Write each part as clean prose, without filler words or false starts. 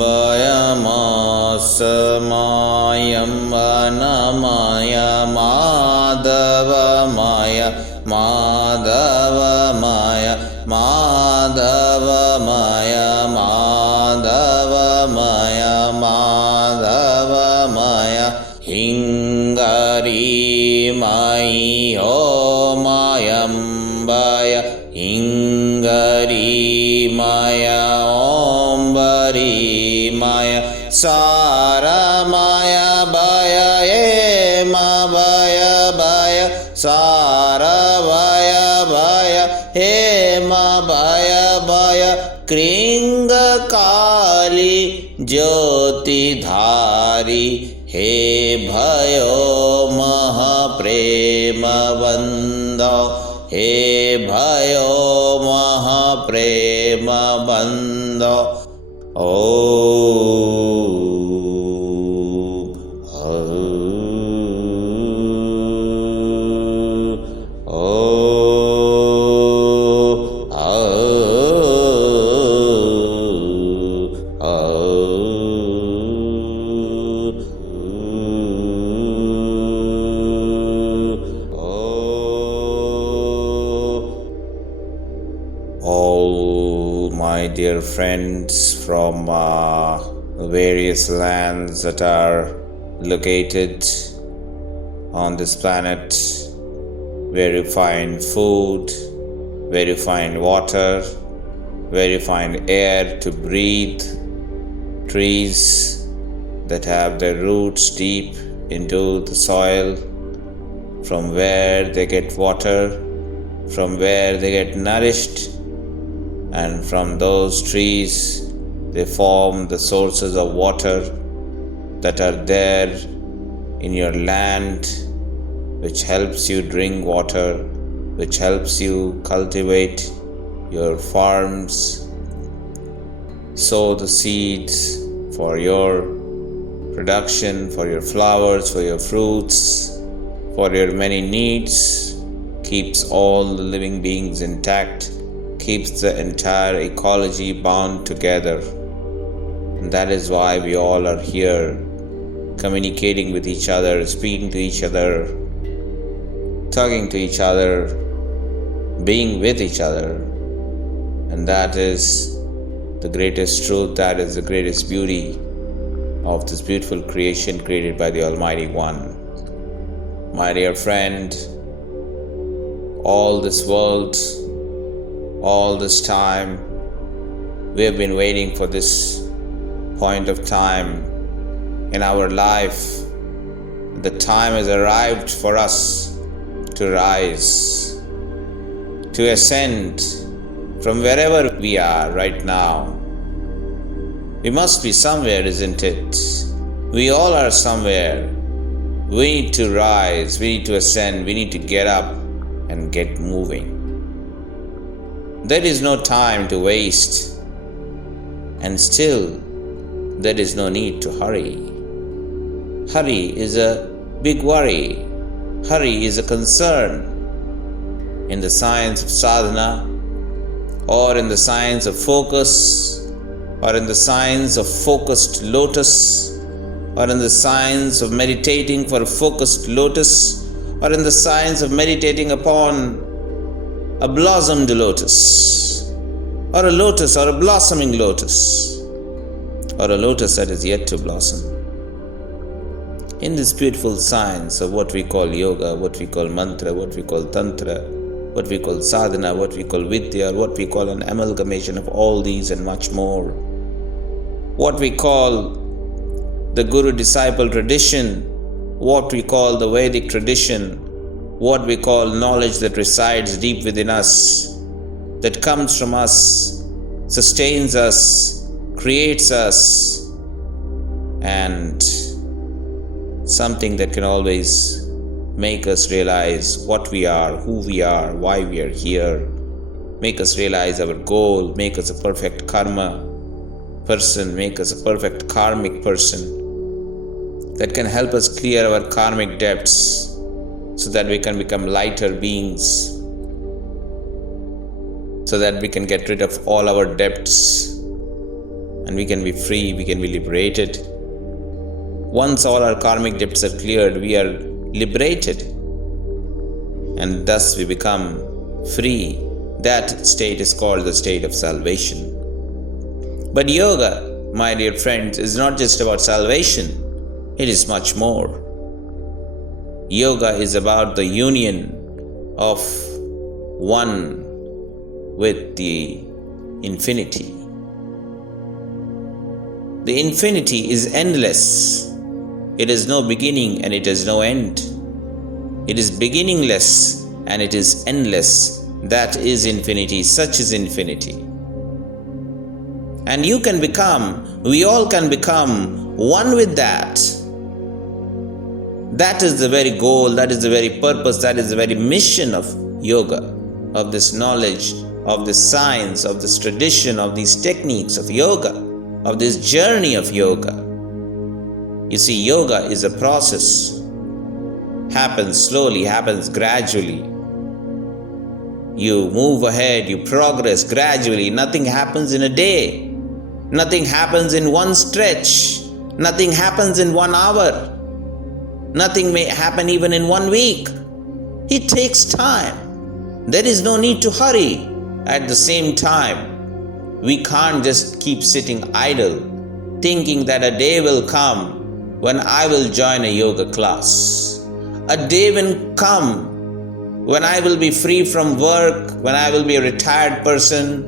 Vayamassamayam vanamaya madhavamaya madhavamaya madhavamaya madhavamaya madhavamaya hingari mai omayam vaya hingari maya om vari maya saramaya baya ema baya baya saravaya baya ema baya baya kringa kali jyoti dhari he bhayo mahaprema vanda he bhayo mahaprema vanda dear friends from various lands that are located on this planet, where you find food, where you find water, where you find air to breathe, trees that have their roots deep into the soil, from where they get water, from where they get nourished, and from those trees they form the sources of water that are there in your land, which helps you drink water, which helps you cultivate your farms, sow the seeds for your production, for your flowers, for your fruits, for your many needs, keeps all the living beings intact, keeps the entire ecology bound together. And that is why we all are here, communicating with each other, speaking to each other, talking to each other, being with each other. And that is the greatest truth, that is the greatest beauty of this beautiful creation created by the Almighty One. My dear friend, all this world, all this time, we have been waiting for this point of time in our life. The time has arrived for us to rise, to ascend from wherever we are right now. We must be somewhere, isn't it? We all are somewhere. We need to rise, we need to ascend, we need to get up and get moving. There is no time to waste, and still there is no need to hurry. Hurry is a big worry. Hurry is a concern. In the science of sadhana, or in the science of focus, or in the science of focused lotus, or in the science of meditating for a focused lotus, or in the science of meditating upon a blossomed lotus, or a lotus, or a blossoming lotus, or a lotus that is yet to blossom. In this beautiful science of what we call yoga, what we call mantra, what we call tantra, what we call sadhana, what we call vidya, what we call an amalgamation of all these and much more, what we call the guru-disciple tradition, what we call the Vedic tradition, what we call knowledge that resides deep within us, that comes from us, sustains us, creates us, and something that can always make us realize what we are, who we are, why we are here, make us realize our goal, make us a perfect karma person, make us a perfect karmic person that can help us clear our karmic debts, so that we can become lighter beings, so that we can get rid of all our debts and we can be free, we can be liberated. Once all our karmic debts are cleared, we are liberated, and thus we become free. That state is called the state of salvation. But yoga, my dear friends, is not just about salvation. It is much more. Yoga is about the union of one with the infinity. The infinity is endless. It has no beginning and it has no end. It is beginningless and it is endless. That is infinity. Such is infinity. And you can become, we all can become one with that. That is the very goal, that is the very purpose, that is the very mission of yoga, of this knowledge, of this science, of this tradition, of these techniques of yoga, of this journey of yoga. You see, yoga is a process. Happens slowly, happens gradually. You move ahead, you progress gradually. Nothing happens in a day. Nothing happens in one stretch. Nothing happens in 1 hour. Nothing may happen even in 1 week. It takes time. There is no need to hurry. At the same time, we can't just keep sitting idle, thinking that a day will come when I will join a yoga class. A day will come when I will be free from work, when I will be a retired person.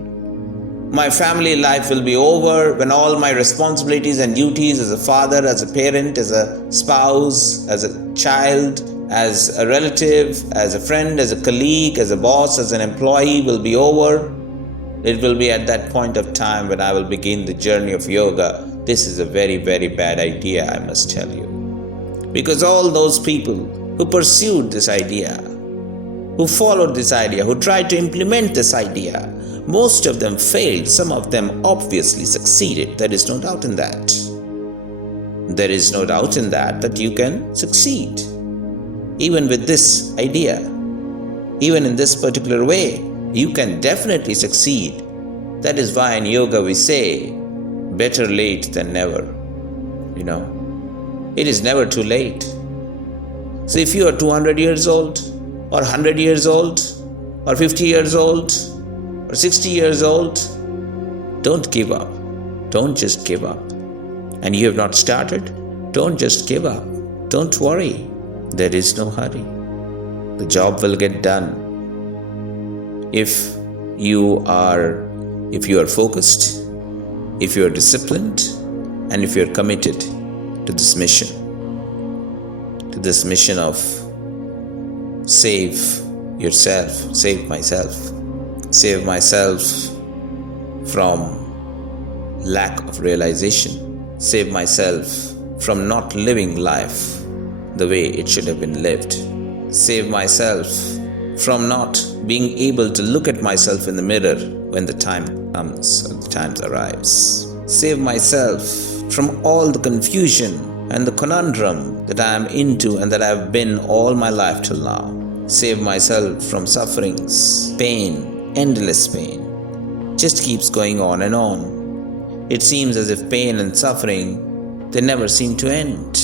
My family life will be over, when all my responsibilities and duties as a father, as a parent, as a spouse, as a child, as a relative, as a friend, as a colleague, as a boss, as an employee will be over. It will be at that point of time when I will begin the journey of yoga. This is a very, very bad idea, I must tell you. Because all those people who pursued this idea, who followed this idea, who tried to implement this idea, most of them failed. Some of them obviously succeeded. There is no doubt in that. There is no doubt in that you can succeed. Even with this idea, even in this particular way, you can definitely succeed. That is why in yoga we say, better late than never. It is never too late. So if you are 200 years old, or 100 years old, or 50 years old, or 60 years old, don't give up. Don't just give up. And you have not started, don't just give up. Don't worry. There is no hurry. The job will get done. If you are focused, if you are disciplined, and if you are committed to this mission of save yourself, save myself from lack of realization, save myself from not living life the way it should have been lived, save myself from not being able to look at myself in the mirror when the time comes or the time arrives, save myself from all the confusion and the conundrum that I am into and that I have been all my life till now. Save myself from sufferings, pain, endless pain. Just keeps going on and on. It seems as if pain and suffering, they never seem to end.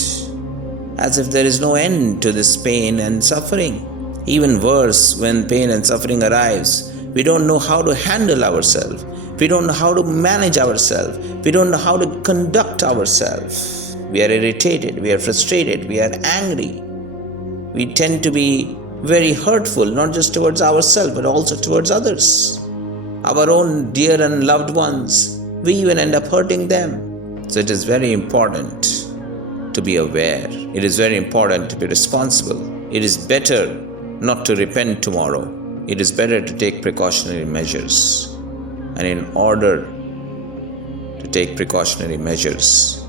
As if there is no end to this pain and suffering. Even worse, when pain and suffering arrives, we don't know how to handle ourselves. We don't know how to manage ourselves. We don't know how to conduct ourselves. We are irritated, we are frustrated, we are angry. We tend to be very hurtful, not just towards ourselves, but also towards others. Our own dear and loved ones, we even end up hurting them. So it is very important to be aware. It is very important to be responsible. It is better not to repent tomorrow. It is better to take precautionary measures. And in order to take precautionary measures,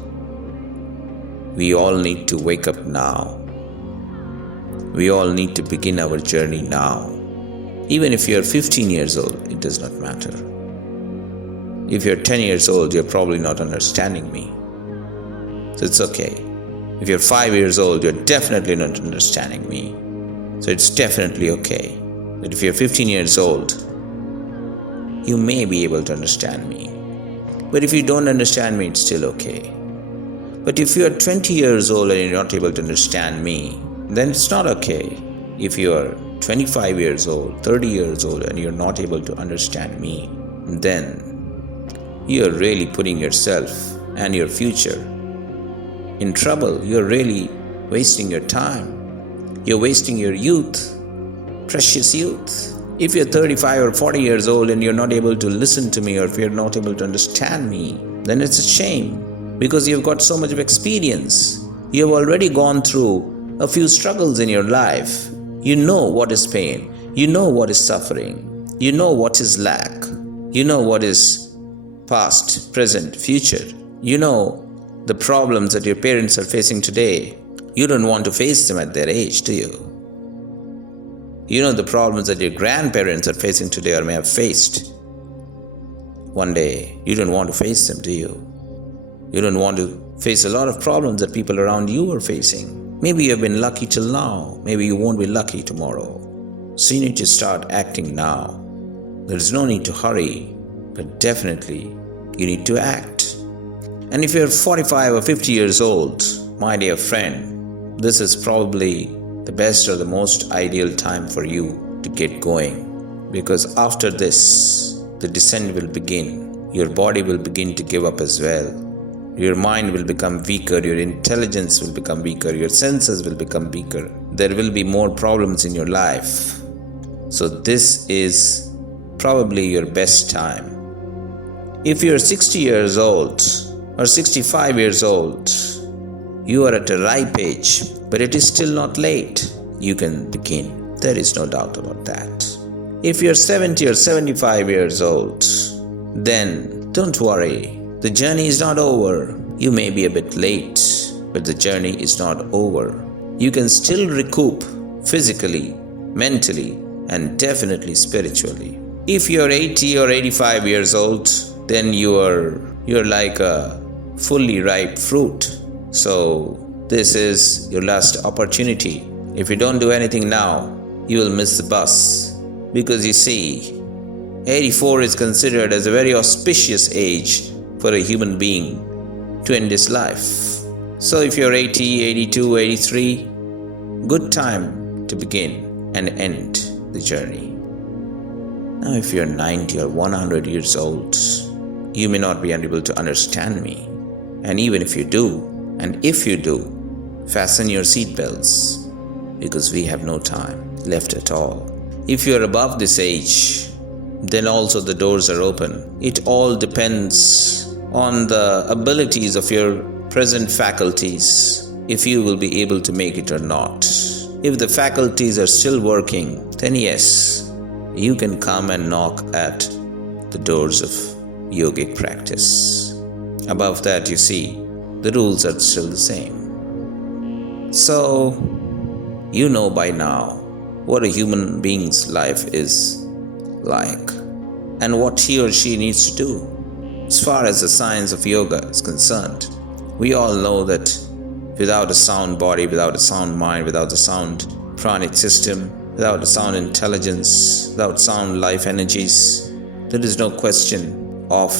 we all need to wake up now. We all need to begin our journey now. Even if you're 15 years old, it does not matter. If you're 10 years old, you're probably not understanding me. So it's okay. If you're 5 years old, you're definitely not understanding me. So it's definitely okay that if you're 15 years old, you may be able to understand me. But if you don't understand me, it's still okay. But if you're 20 years old and you're not able to understand me, then it's not okay. If you're 25 years old, 30 years old, and you're not able to understand me, then you're really putting yourself and your future in trouble. You're really wasting your time. You're wasting your youth, precious youth. If you're 35 or 40 years old and you're not able to listen to me, or if you're not able to understand me, then it's a shame, because you've got so much of experience. You've already gone through a few struggles in your life. You know what is pain. You know what is suffering. You know what is lack. You know what is past, present, future. You know the problems that your parents are facing today. You don't want to face them at their age, do you? You know the problems that your grandparents are facing today or may have faced one day. You don't want to face them, do you? You don't want to face a lot of problems that people around you are facing. Maybe you have been lucky till now. Maybe you won't be lucky tomorrow. So you need to start acting now. There is no need to hurry, but definitely you need to act. And if you're 45 or 50 years old, my dear friend, this is probably the best or the most ideal time for you to get going. Because after this, the descent will begin. Your body will begin to give up as well. Your mind will become weaker. Your intelligence will become weaker. Your senses will become weaker. There will be more problems in your life. So this is probably your best time. If you're 60 years old or 65 years old, you are at a ripe age, but it is still not late. You can begin. There is no doubt about that. If you're 70 or 75 years old, then don't worry. The journey is not over. You may be a bit late, but the journey is not over. You can still recoup physically, mentally, and definitely spiritually. If you're 80 or 85 years old, then you're like a fully ripe fruit. So this is your last opportunity. If you don't do anything now, you will miss the bus. Because you see, 84 is considered as a very auspicious age for a human being to end his life. So if you're 80, 82, 83, good time to begin and end the journey. Now if you're 90 or 100 years old, you may not be able to understand me. And even if you do, and if you do, fasten your seatbelts, because we have no time left at all. If you're above this age, then also the doors are open. It all depends on the abilities of your present faculties, if you will be able to make it or not. If the faculties are still working, then yes, you can come and knock at the doors of yogic practice. Above that, you see, the rules are still the same. So, you know by now what a human being's life is like and what he or she needs to do. As far as the science of yoga is concerned, we all know that without a sound body, without a sound mind, without a sound pranic system, without a sound intelligence, without sound life energies, there is no question of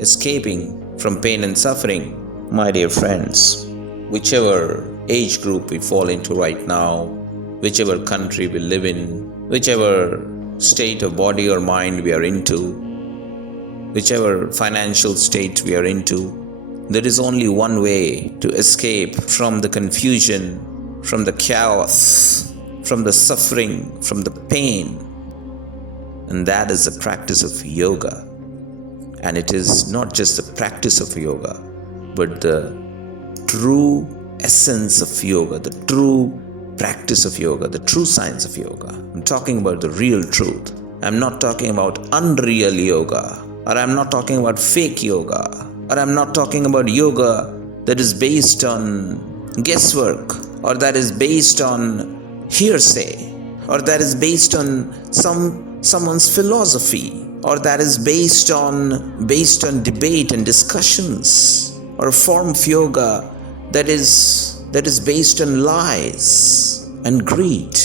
escaping from pain and suffering. My dear friends, whichever age group we fall into right now, whichever country we live in, whichever state of body or mind we are into, whichever financial state we are into, there is only one way to escape from the confusion, from the chaos, from the suffering, from the pain, and that is the practice of yoga. And it is not just the practice of yoga, but the true essence of yoga, the true practice of yoga, the true science of yoga. I'm talking about the real truth. I'm not talking about unreal yoga, or I'm not talking about fake yoga, or I'm not talking about yoga that is based on guesswork, or that is based on hearsay, or that is based on someone's philosophy, or that is based on debate and discussions, or a form of yoga that is based on lies. and greed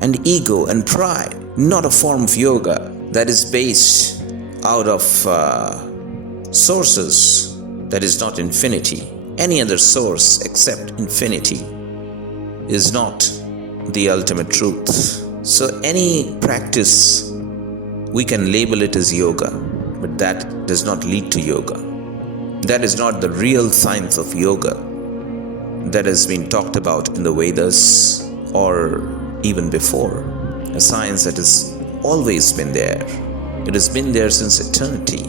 and ego and pride. Not a form of yoga that is based out of sources that is not infinity. Any other source except infinity is not the ultimate truth. So any practice, we can label it as yoga, but that does not lead to yoga. That is not the real science of yoga that has been talked about in the Vedas or even before. A science that has always been there. It has been there since eternity.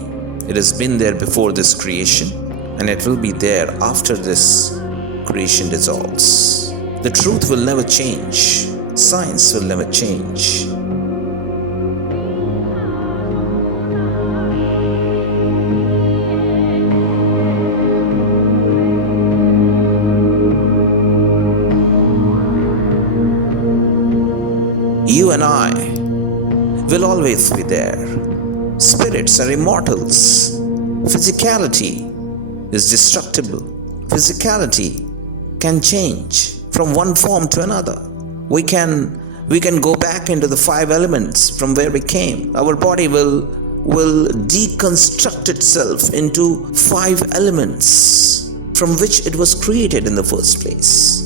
It has been there before this creation, and it will be there after this creation dissolves. The truth will never change. Science will never change. You and I will always be there. Spirits are immortals. Physicality is destructible. Physicality can change from one form to another. We can go back into the 5 elements from where we came. Our body will deconstruct itself into 5 elements from which it was created in the first place.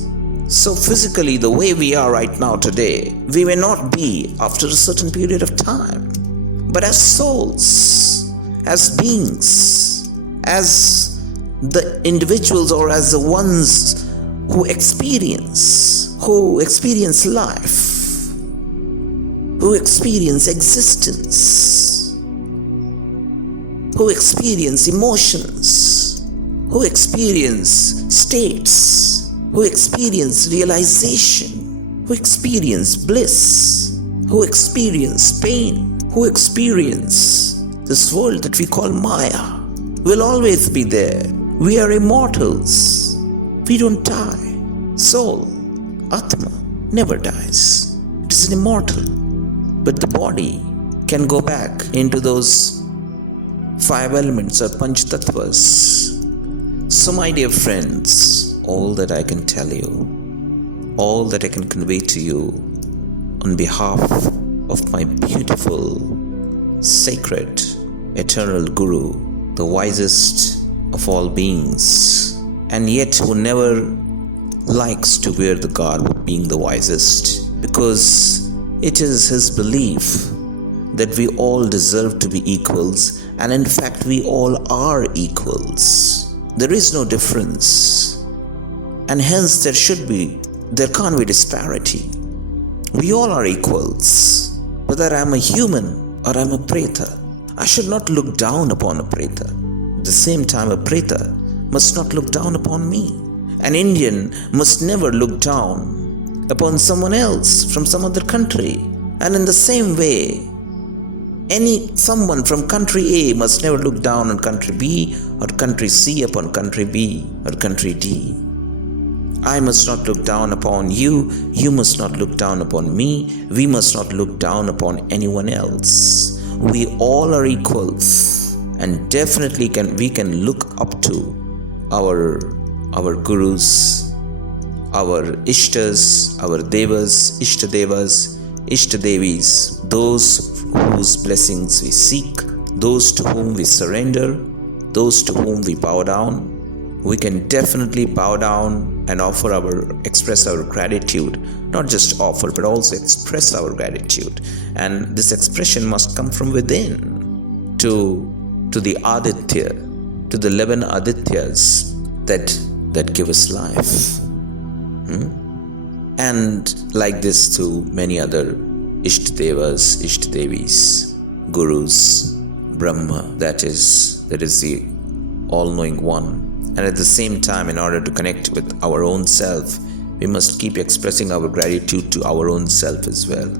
So physically, the way we are right now today, we may not be after a certain period of time. But as souls, as beings, as the individuals or as the ones who experience life, who experience existence, who experience emotions, who experience states, who experience realization, who experience bliss, who experience pain, who experience this world that we call Maya, will always be there. We are immortals. We don't die. Soul, Atma, never dies. It is an immortal. But the body can go back into those 5 elements or Panchtattvas. So my dear friends, all that I can tell you, all that I can convey to you on behalf of my beautiful, sacred, eternal Guru, the wisest of all beings, and yet who never likes to wear the garb of being the wisest, because it is his belief that we all deserve to be equals, and in fact we all are equals. There is no difference. And hence there can't be disparity. We all are equals. Whether I'm a human or I'm a preta, I should not look down upon a preta. At the same time, a preta must not look down upon me. An Indian must never look down upon someone else from some other country. And in the same way, someone from country A must never look down on country B or country C upon country B or country D. I must not look down upon you, you must not look down upon me, we must not look down upon anyone else. We all are equals, and definitely we can look up to our gurus, our ishtas, our devas, ishtadevas, ishtadevis, those whose blessings we seek, those to whom we surrender, those to whom we bow down. We can definitely bow down and express our gratitude. Not just offer, but also express our gratitude. And this expression must come from within to the Aditya, to the 11 Adityas that give us life. And like this to many other Ishtadevas, Ishtadevis, Gurus, Brahma, that is the all-knowing one. And at the same time, in order to connect with our own self, we must keep expressing our gratitude to our own self as well.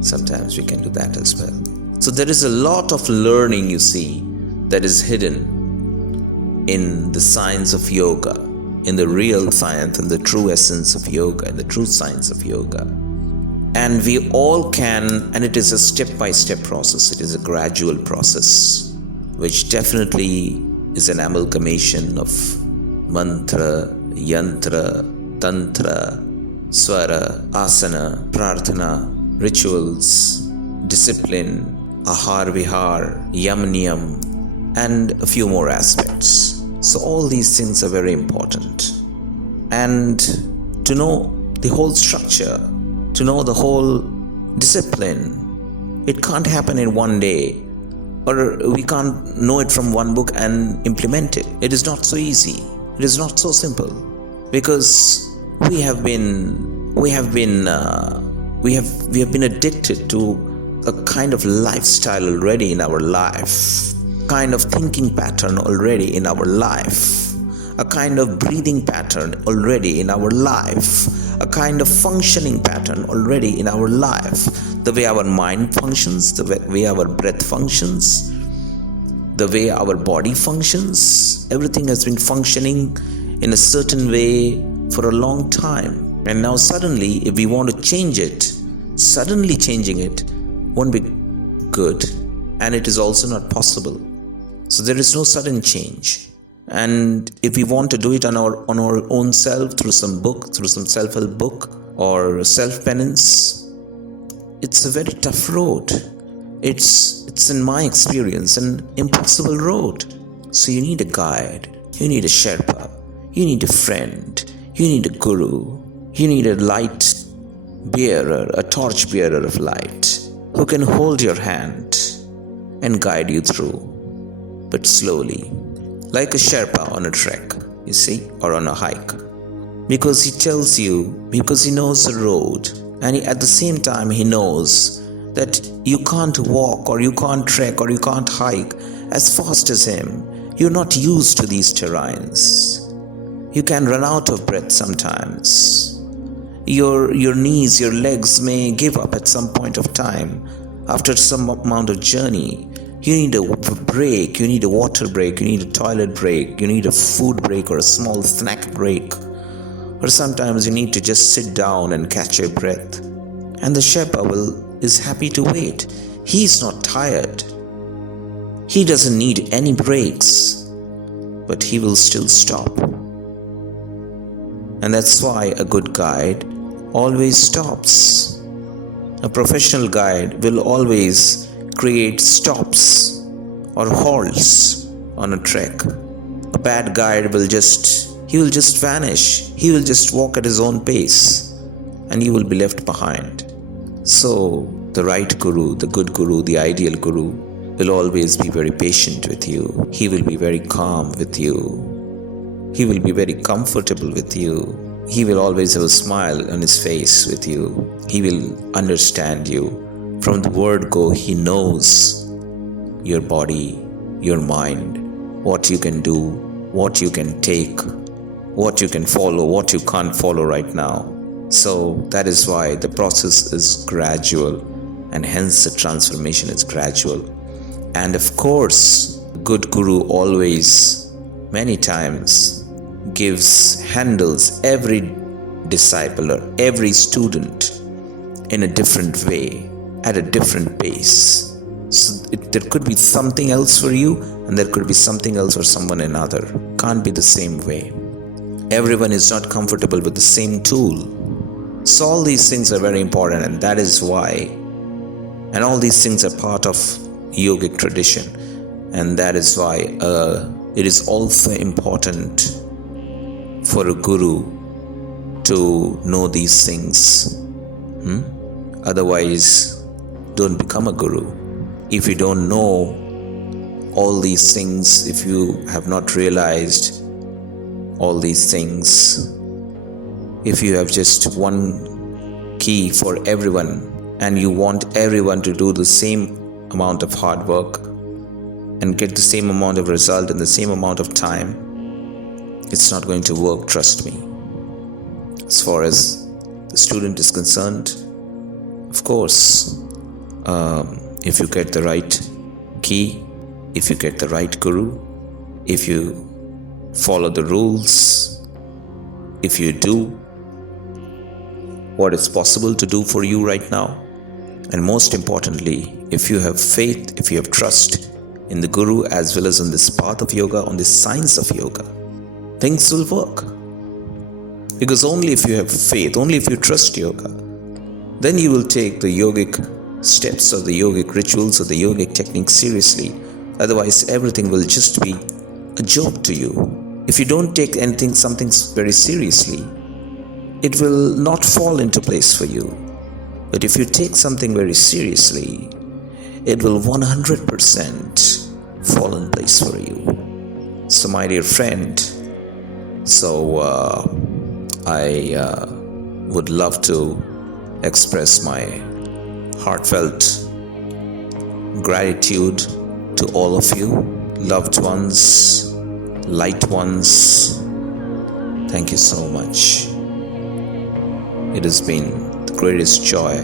Sometimes we can do that as well. So there is a lot of learning, you see, that is hidden in the science of yoga, in the real science and the true essence of yoga, and the true science of yoga. And we all can, and it is a step-by-step process, it is a gradual process, which definitely is an amalgamation of mantra, yantra, tantra, Swara, asana, prarthana, rituals, discipline, ahar vihar, yam niyam, and a few more aspects. So all these things are very important. And to know the whole structure, to know the whole discipline, it can't happen in one day, or we can't know it from one book and implement it. It is not so easy. It is not so simple, because we have been addicted to a kind of lifestyle already in our life, kind of thinking pattern already in our life, a kind of breathing pattern already in our life, a kind of functioning pattern already in our life. The way our mind functions, the way our breath functions, the way our body functions, everything has been functioning in a certain way for a long time. And now suddenly, if we want to change it, suddenly changing it won't be good, and it is also not possible. So there is no sudden change. And if we want to do it on our own self, through some book, through some self-help book or self-penance, it's a very tough road. It's in my experience an impossible road. So you need a guide, you need a Sherpa, you need a friend, you need a guru, you need a light bearer, a torch bearer of light, who can hold your hand and guide you through, but slowly, like a Sherpa on a trek, you see, or on a hike. Because he tells you, because he knows the road, and at the same time he knows that you can't walk, or you can't trek, or you can't hike as fast as him. You're not used to these terrains. You can run out of breath sometimes. Your knees, your legs may give up at some point of time. After some amount of journey, you need a break, you need a water break, you need a toilet break, you need a food break or a small snack break. Or sometimes you need to just sit down and catch your breath. And the Sherpa is happy to wait. He's not tired. He doesn't need any breaks, but he will still stop. And that's why a good guide always stops. A professional guide will always create stops or halts on a trek. A bad guide will just vanish. He will just walk at his own pace, and you will be left behind. So the right guru, the good guru, the ideal guru will always be very patient with you. He will be very calm with you. He will be very comfortable with you. He will always have a smile on his face with you. He will understand you. From the word go, he knows your body, your mind, what you can do, what you can take, what you can follow, what you can't follow right now. So that is why the process is gradual, and hence the transformation is gradual. And of course, good guru always, many times, handles every disciple or every student in a different way, at a different pace. So there could be something else for you, and there could be something else for someone another. Can't be the same way. Everyone is not comfortable with the same tool. So all these things are very important, and that is why, and all these things are part of yogic tradition, and that is why it is also important for a guru to know these things. Otherwise, don't become a guru. If you don't know all these things, if you have not realized all these things, if you have just one key for everyone and you want everyone to do the same amount of hard work and get the same amount of result in the same amount of time, it's not going to work, trust me. As far as the student is concerned, of course, if you get the right key, if you get the right guru, if you follow the rules, if you do what is possible to do for you right now, and most importantly, if you have faith, if you have trust in the guru as well as on this path of yoga, on this science of yoga, things will work. Because only if you have faith, only if you trust yoga, then you will take the yogic steps or the yogic rituals or the yogic techniques seriously. Otherwise, everything will just be a joke to you. If you don't take something very seriously, it will not fall into place for you. But if you take something very seriously, it will 100% fall in place for you. So my dear friend, I would love to express my heartfelt gratitude to all of you, loved ones, light ones. Thank you so much. It has been the greatest joy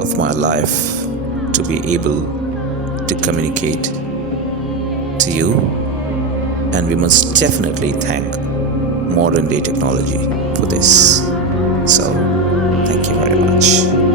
of my life to be able to communicate to you, and we must definitely thank modern day technology for this. So, thank you very much.